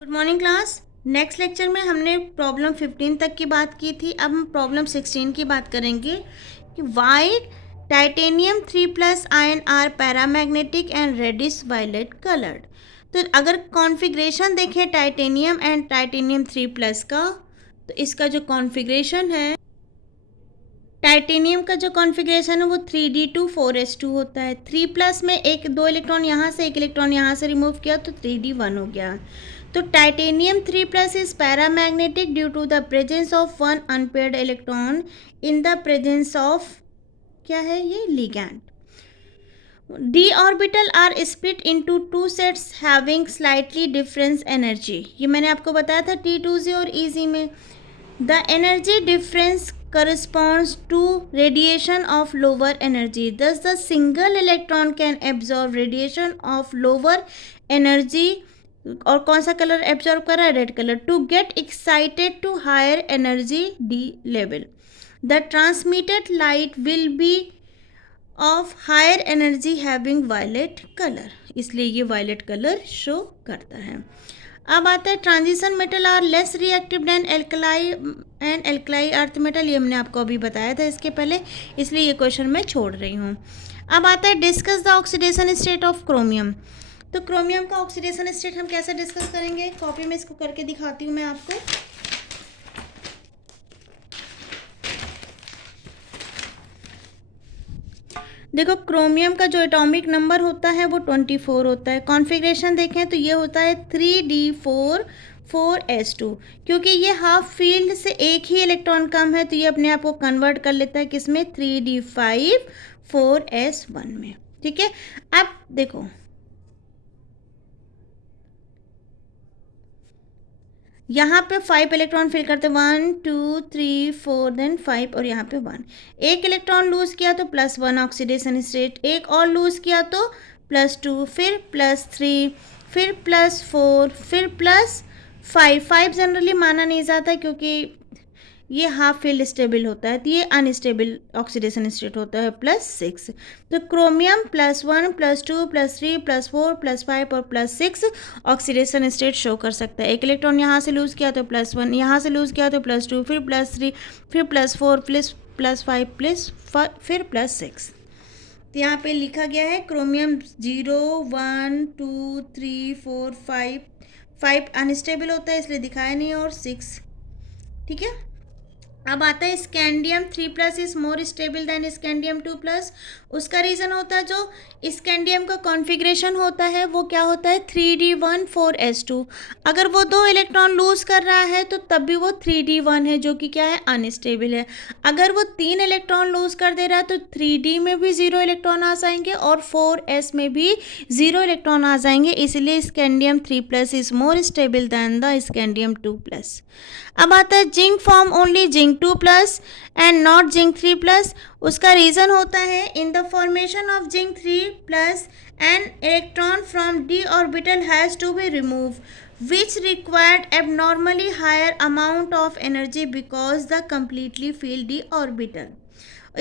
Good morning class. Next lecture में हमने problem 15 तक की बात की थी। अब हम प्रॉब्लम 16 की बात करेंगे कि white titanium 3+ ion are paramagnetic and reddish violet coloured. तो अगर कॉन्फ़िगरेशन देखें टाइटेनियम एंड टाइटेनियम 3+ का, तो इसका जो कॉन्फ़िगरेशन है, टाइटेनियम का जो कॉन्फ़िगरेशन है वो 3d2 4s2 होता है। 3+ में दो इलेक्ट्रॉन यहाँ से, एक इलेक्ट्रॉन यहाँ से रिमूव किया तो 3d1 हो गया। तो titanium 3+ is paramagnetic due to the presence of one unpaired electron in the presence of, क्या है ये, ligand. d orbital are split into two sets having slightly different energy। ये मैंने आपको बताया था T2z और EZ में। The energy difference corresponds to radiation of lower energy. Thus, the single electron can absorb radiation of lower energy। और कौन सा कलर एब्जॉर्ब कर रहा है? Red colour. To get excited to higher energy d level. The transmitted light will be of higher energy having violet colour, इसलिए ये violet colour show करता है। अब आता है transition metal are less reactive than alkali and alkali earth metal. ये हमने आपको अभी बताया था इसके पहले, इसलिए ये क्वेश्चन मैं छोड़ रही हूँ। अब आता है discuss the oxidation state of chromium. तो क्रोमियम का ऑक्सीडेशन स्टेट हम कैसे डिस्कस करेंगे? कॉपी में इसको करके दिखाती हूँ मैं आपको। देखो, क्रोमियम का जो एटॉमिक नंबर होता है वो 24 होता है। कॉन्फ़िगरेशन देखें तो ये होता है 3d4 4s2। क्योंकि ये हाफ फील्ड से एक ही इलेक्ट्रॉन कम है तो ये अपने आप को कन्वर्ट कर लेता है किसमें? 3d5 4s1 में। ठीक है, अब देखो यहाँ पे 5 इलेक्ट्रॉन फिल करते, 1 2 3 4 देन 5, और यहाँ पे 1। एक इलेक्ट्रॉन लूज किया तो +1 ऑक्सीडेशन स्टेट, एक और लूज किया तो +2, फिर +3, फिर +4, फिर +5। 5 जनरली माना नहीं जाता क्योंकि ये हाफ फील्ड स्टेबल होता है, तो ये अनस्टेबल ऑक्सीडेशन स्टेट होता है +6। तो क्रोमियम +1 +2 +3 +4 +5 और +6 ऑक्सीडेशन स्टेट शो कर सकता है। एक इलेक्ट्रॉन यहाँ से लूज़ किया तो +1, यहाँ से लूज़ किया तो +2, फिर +3, फिर +4 +5 फिर +6। तो यहाँ पे लिखा गया है क्रोमियम 0 1 2 3 4 5। 5 अनस्टेबल होता है इसलिए दिखाया नहीं, और 6। ठीक है, अब आता है scandium 3+ is more stable then scandium 2+। उसका रीज़न होता है जो स्कैंडियम का कॉन्फ़िगरेशन होता है वो क्या होता है? 3d1 4s2। अगर वो दो इलेक्ट्रॉन लूज कर रहा है तो तब भी वो 3d1 है जो कि क्या है? अनस्टेबल है। अगर वो 3 इलेक्ट्रॉन लूज कर दे रहा है तो 3d में भी 0 इलेक्ट्रॉन आ जाएंगे और 4s में भी 0 इलेक्ट्रॉन आ जाएंगे, इसलिए scandium 3+ is more stable than the scandium 2+। अब आता है zinc form only zinc 2+ and not zinc 3+। उसका रीज़न होता है in the formation of zinc 3+ an electron from d orbital has to be remove which required abnormally higher amount of energy because the completely filled d orbital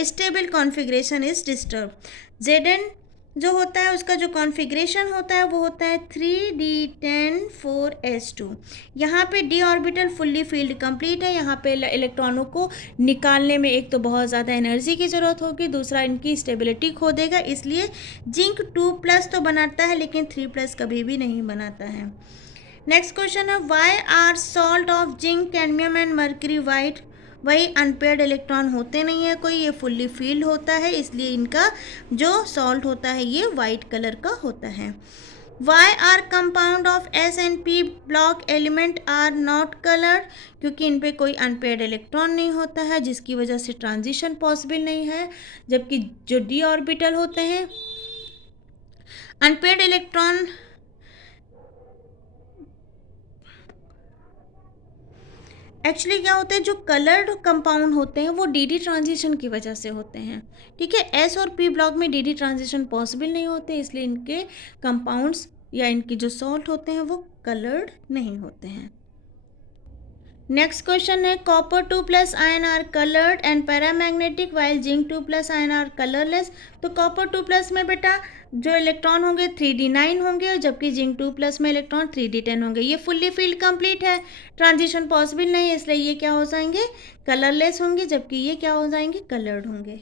stable configuration is disturbed। Zn जो होता है उसका जो configuration होता है वो होता है 3d10 4s2। यहाँ पे d orbital fully field complete है। यहाँ पे इलेक्ट्रॉनों को निकालने में एक तो बहुत ज़्यादा एनर्जी की ज़रूरत होगी, दूसरा इनकी स्टेबिलिटी खो देगा, इसलिए जिंक 2+ तो बनाता है लेकिन 3+ कभी भी नहीं बनाता है। नेक्स्ट क्वेश्चन है why are salt of zinc cadmium and mercury white. वही अनपेयर्ड इलेक्ट्रॉन होते नहीं है कोई, ये फुल्ली फील्ड होता है, इसलिए इनका जो सॉल्ट होता है ये वाइट कलर का होता है। Why are compound of S and P block element are not coloured. क्योंकि इन पे कोई अनपेयर्ड इलेक्ट्रॉन नहीं होता है जिसकी वजह से ट्रांजिशन पॉसिबल नहीं है, जबकि जो d ऑर्बिटल होते हैं अनपेयर्ड इलेक्ट्रॉन एक्चुअली क्या होता है, जो कलर्ड कंपाउंड होते हैं वो डी ट्रांजिशन की वजह से होते हैं। ठीक है, एस और पी ब्लॉक में डी ट्रांजिशन पॉसिबल नहीं होते, इसलिए इनके कंपाउंड्स या इनके जो सॉल्ट होते हैं वो कलर्ड नहीं होते हैं। नेक्स्ट क्वेश्चन है copper 2 plus ion are coloured and paramagnetic while zinc 2 plus ion are colourless. तो कॉपर 2 प्लस में बेटा जो इलेक्ट्रॉन होंगे 3d9 होंगे, और जबकि जिंक 2 प्लस में इलेक्ट्रॉन 3d10 होंगे। ये फुल्ली फील्ड कंप्लीट है, ट्रांजिशन पॉसिबल नहीं है, इसलिए ये क्या हो जाएंगे, कलरलेस होंगे, जबकि ये क्या हो जाएंगे, कलर्ड होंगे।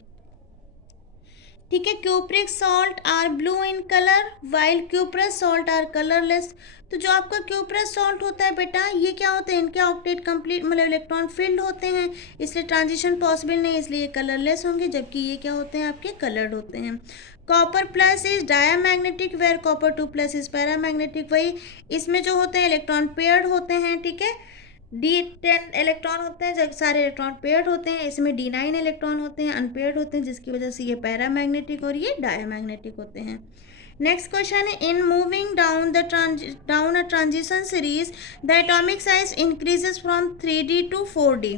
ठीक है, cupric salt are blue in colour while cuprous salt are colourless. तो जो आपका क्यूप्रस सॉल्ट होता है बेटा, ये क्या होते हैं, इनके ऑक्टेट कंप्लीट मतलब इलेक्ट्रॉन फील्ड होते हैं, इसलिए ट्रांजिशन पॉसिबल नहीं, इसलिए ये कलरलेस होंगे, जबकि ये क्या होते हैं, आपके कलर्ड होते हैं। Copper plus is diamagnetic where copper 2 plus is paramagnetic. वही इसमें जो होते हैं इलेक्ट्रॉन पेयर्ड होते हैं। ठीक है, D10 इलेक्ट्रॉन होते हैं, जब सारे इलेक्ट्रॉन पेयर्ड होते हैं, इसमें D9 इलेक्ट्रॉन होते हैं अनपेयर्ड होते हैं, जिसकी वजह से ये पैरामैग्नेटिक और ये डायामैग्नेटिक होते हैं। नेक्स्ट क्वेश्चन है in moving down a transition series the atomic size increases from 3D to 4D,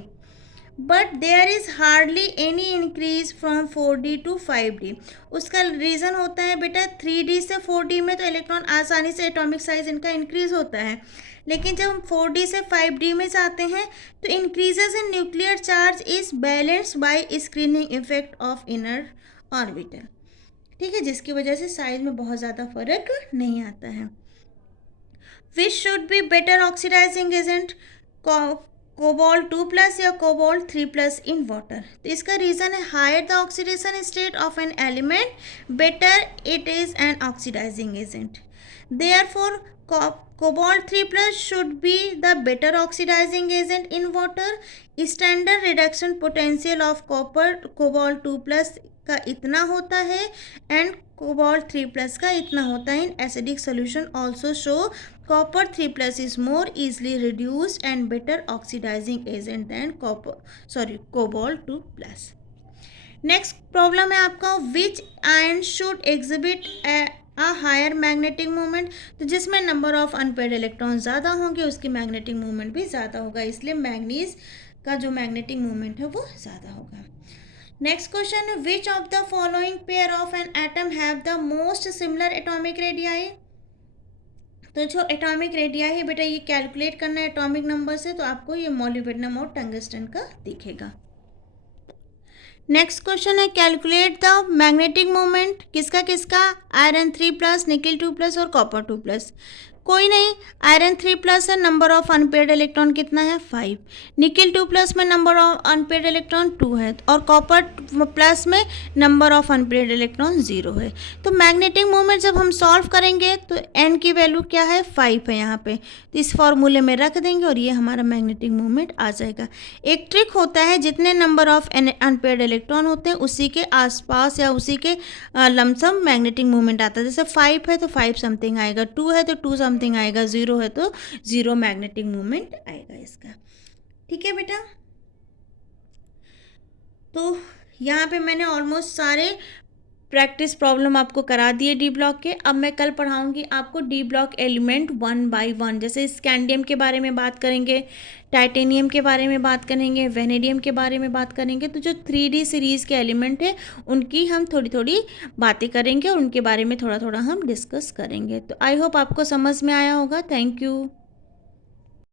but there is hardly any increase from 4D to 5D। उसका रीज़न होता है बेटा 3D से 4D में तो इलेक्ट्रॉन आसानी से एटॉमिक साइज इनका इंक्रीज होता है, लेकिन जब हम 4D से 5D में जाते हैं तो increases in nuclear charge is balanced bye screening effect of inner orbital. ठीक है, जिसकी वजह से साइज में बहुत ज़्यादा फर्क नहीं आता है। Which should be better oxidising agent, cobalt 2 plus या कोबाल्ट 3 प्लस इन वाटर। तो इसका रीज़न है higher the oxidation state of an element better it is an oxidising agent. Therefore cobalt 3 plus should be the better oxidizing agent in water. Standard reduction potential of cobalt 2 plus का इतना होता है and cobalt 3 plus का इतना होता है इन acidic solution also show copper 3 plus is more easily reduced and better oxidizing agent than cobalt 2 plus. Next problem है आपका which ion should exhibit a higher magnetic moment. तो जिसमें नंबर ऑफ अनपेयर्ड इलेक्ट्रॉन ज़्यादा होंगे उसकी magnetic moment भी ज़्यादा होगा, इसलिए मैग्नीज का जो मैग्नेटिक मोमेंट है वो ज़्यादा होगा। नेक्स्ट क्वेश्चन है which of the following pair of an atom have the most similar atomic radii. तो जो एटॉमिक रेडियाई है बेटा ये कैलकुलेट करना है एटॉमिक नंबर से, तो आपको ये मोलिब्डेनम और टंगस्टन का दिखेगा। नेक्स्ट क्वेश्चन है कैलकुलेट द मैग्नेटिक मोमेंट किसका किसका, आयरन 3 प्लस, निकिल 2 प्लस और कॉपर 2 प्लस। कोई नहीं, आयरन 3 प्लस है, नंबर ऑफ अनपेयर्ड इलेक्ट्रॉन कितना है 5, निकिल 2 प्लस में नंबर ऑफ अनपेयर्ड इलेक्ट्रॉन 2 है, और कॉपर प्लस में नंबर ऑफ अनपेयर्ड इलेक्ट्रॉन 0 है। तो मैग्नेटिक मोमेंट जब हम सॉल्व करेंगे तो एन की वैल्यू क्या है 5 है यहाँ पे, तो इस फॉर्मूले में रख देंगे और ये हमारा मैग्नेटिक मोमेंट आ जाएगा। एक ट्रिक होता है जितने नंबर ऑफ अनपेयर्ड इलेक्ट्रॉन होते हैं उसी के आसपास या उसी के लमसम मैग्नेटिक मोमेंट आता है। जैसे 5 है तो 5 समथिंग आएगा, 2 है तो 2 समथिंग आएगा, 0 है तो 0 मैग्नेटिक मोमेंट आएगा इसका। ठीक है बेटा, तो यहाँ पे मैंने ऑलमोस्ट सारे प्रैक्टिस प्रॉब्लम आपको करा दिए डी ब्लॉक के। अब मैं कल पढ़ाऊंगी आपको डी ब्लॉक एलिमेंट 1 by 1, जैसे स्कैंडियम के बारे में बात करेंगे, टाइटेनियम के बारे में बात करेंगे, वेनेडियम के बारे में बात करेंगे। तो जो 3D सीरीज़ के एलिमेंट है उनकी हम थोड़ी थोड़ी बातें करेंगे और उनके बारे में थोड़ा थोड़ा हम डिस्कस करेंगे। तो आई होप आपको समझ में आया होगा। Thank you.